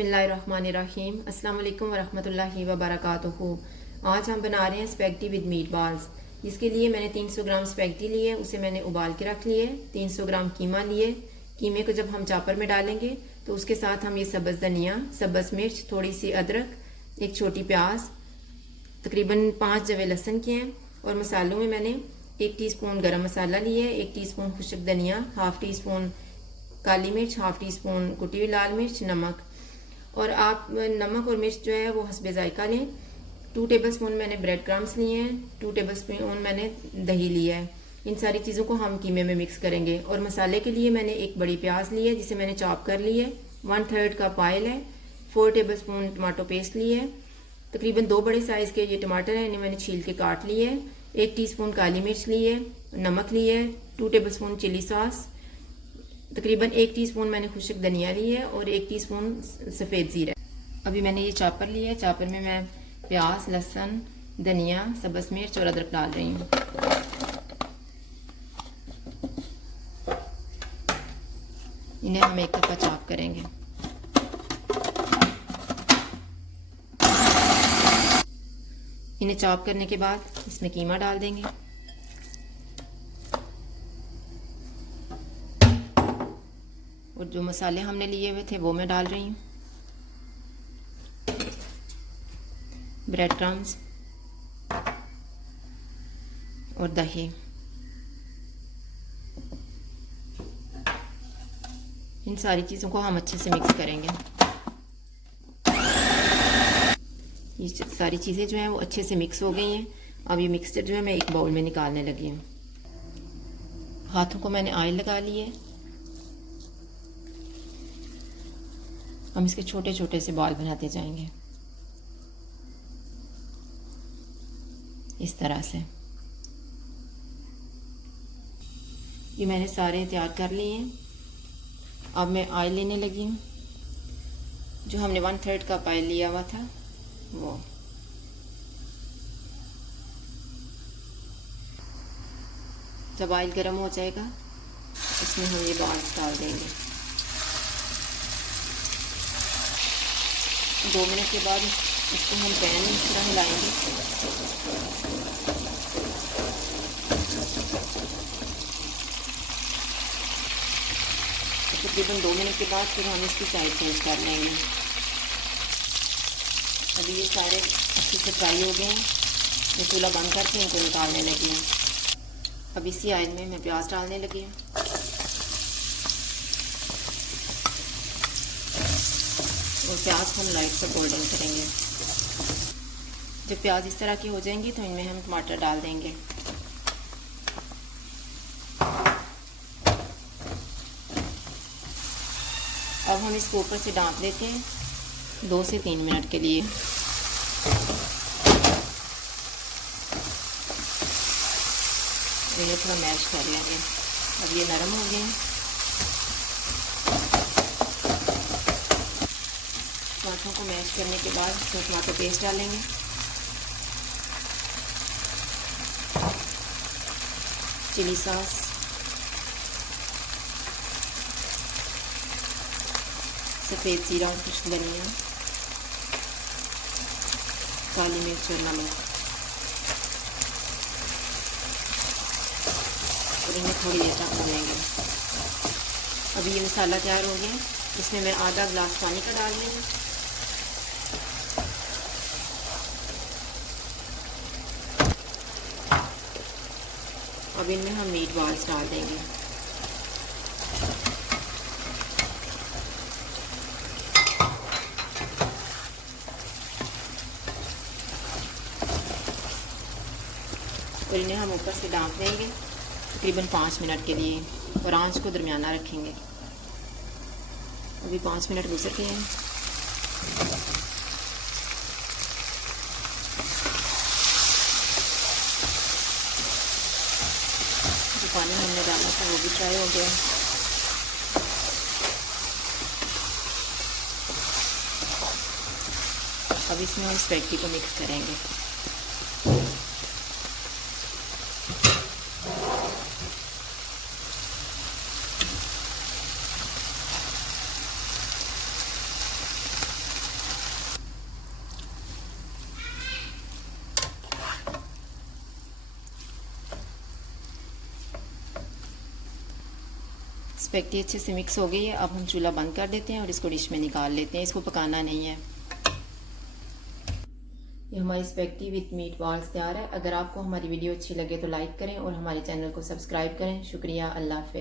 बिस्मिल्लाहिर्रहमानिर्रहीम। अस्सलाम वालेकुम वरहमतुल्लाहि वबरकातुहू। आज हम बना रहे हैं स्पैगेटी विद मीट बॉल्स। इसके लिए मैंने 300 ग्राम स्पैगेटी लिए, उसे मैंने उबाल के रख लिए। 300 ग्राम कीमा लिए। कीमे को जब हम चापर में डालेंगे तो उसके साथ हम ये सब्ज़ धनिया, सब्ज़ मिर्च, थोड़ी सी अदरक, एक छोटी प्याज, तकरीबन 5 जवे लहसुन के हैं। और मसालों में मैंने 1 टीस्पून गरम मसाला लिया है, 1 टीस्पून खुश्क धनिया, हाफ टी स्पून काली मिर्च, हाफ टी स्पून कुटी हुई लाल मिर्च, नमक। और आप नमक और मिर्च जो है वो हस्बे जायका लें। 2 टेबल स्पून मैंने ब्रेड क्रम्स लिए हैं, 2 टेबल स्पून मैंने दही लिया है। इन सारी चीज़ों को हम कीमे में मिक्स करेंगे। और मसाले के लिए मैंने एक बड़ी प्याज ली है जिसे मैंने चॉप कर ली है। 1/3 कप ऑयल है। 4 टेबल स्पून टमाटो पेस्ट ली है। तकरीबन 2 बड़े साइज़ के ये टमाटर हैं, इन्हें मैंने छील के काट लिए है। 1 टीस्पून काली मिर्च ली है, नमक ली है, 2 टेबल स्पून चिली सॉस, तकरीबन 1 टीस्पून मैंने खुश्क धनिया ली है और 1 टीस्पून सफ़ेद ज़ीरा। अभी मैंने ये चॉपर लिया है। चॉपर में मैं प्याज, लहसुन, धनिया, सब्ज़ मिर्च और अदरक डाल रही हूँ। इन्हें हम एक तरफा चॉप करेंगे। इन्हें चॉप करने के बाद इसमें कीमा डाल देंगे। और जो मसाले हमने लिए हुए थे वो मैं डाल रही हूँ। ब्रेड क्रम्स और दही। इन सारी चीज़ों को हम अच्छे से मिक्स करेंगे। ये सारी चीज़ें जो हैं वो अच्छे से मिक्स हो गई हैं। अब ये मिक्सचर जो है मैं एक बाउल में निकालने लगी हूँ। हाथों को मैंने ऑयल लगा लिए। हम इसके छोटे छोटे से बॉल बनाते जाएंगे इस तरह से। ये मैंने सारे तैयार कर लिए हैं। अब मैं ऑयल लेने लगी हूँ। जो हमने 1/3 कप ऑयल लिया हुआ था वो। जब ऑयल गर्म हो जाएगा इसमें हम ये बॉल्स डाल देंगे। 2 मिनट के बाद इसको हम पैन में इस तरह हिलाएंगे। तकरीबन 2 मिनट के बाद फिर हम इसकी साइड चेंज कर लेंगे। अभी ये सारे अच्छे से फ्राई हो गए हैं। मैं चूल्हा बंद करके इनको निकालने लगी हूँ। अब इसी ऑयल में मैं प्याज डालने लगी हूँ। और प्याज को हम लाइट सा गोल्डन करेंगे। जब प्याज इस तरह की हो जाएंगी तो इनमें हम टमाटर डाल देंगे। अब हम इसको ऊपर से ढाँप लेते हैं 2 से 3 मिनट के लिए। ये थोड़ा मैश कर लेंगे। अब ये नरम हो गए हैं। टमाटरों को मैश करने के बाद इसमें टमाटो पेस्ट डालेंगे। चिली सॉस, सफ़ेद ज़ीरा और खुश्क धनिया, काली मिर्च और नमक। और इन्हें थोड़ी देर तक भूनेंगे। अभी ये मसाला तैयार हो गया। इसमें मैं आधा गिलास पानी का डाल रही हूँ। अब इनमें हम मीट बॉल्स डाल देंगे। और इन्हें हम ऊपर से ढाँप देंगे तकरीबन 5 मिनट के लिए। और आंच को दरमियाना रखेंगे। अभी 5 मिनट गुजर गए हैं। जो पानी हमने डाला था वो भी फ्राई हो गया। अब इसमें हम स्पैगेटी को मिक्स करेंगे। स्पेगेटी अच्छे से मिक्स हो गई है। अब हम चूल्हा बंद कर देते हैं और इसको डिश में निकाल लेते हैं, इसको पकाना नहीं है। ये हमारी स्पेगेटी विद मीट बॉल्स तैयार है। अगर आपको हमारी वीडियो अच्छी लगे तो लाइक करें और हमारे चैनल को सब्सक्राइब करें। शुक्रिया, अल्लाह हाफ़िज़।